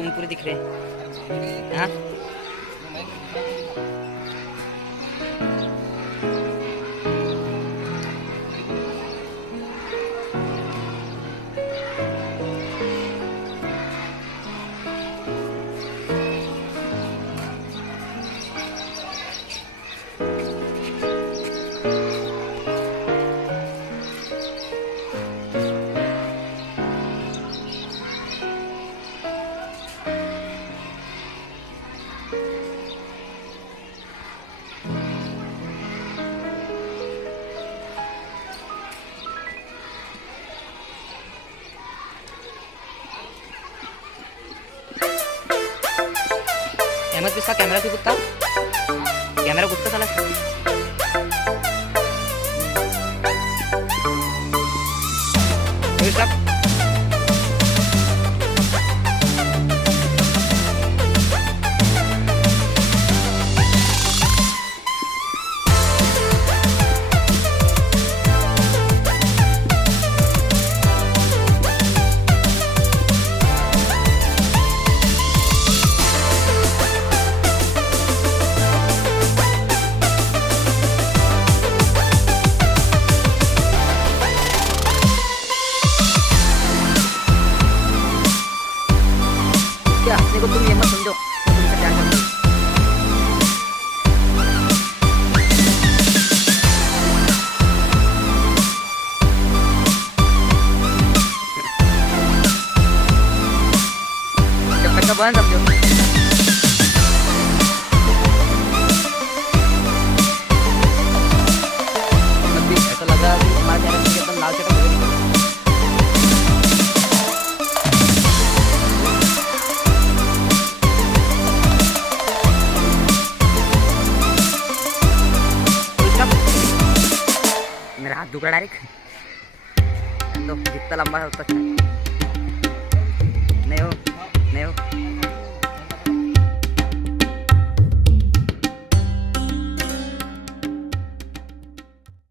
तुम पूरे दिख रहे। हाँ अहमद पिस्सा कैमरा क्यों कुत्ता, कैमरा कुत्ता साला। अपने को तुम ये मत समझो मैं तुमसे प्यार करता हूँ। जब तक का बहन समझो। ऐसा लग रहा है कि हमारे चैनल के एकदम लाल चटक मेरा हाथ दुख रहा डायरेक्ट, तो जितना लंबा है उतना अच्छा है।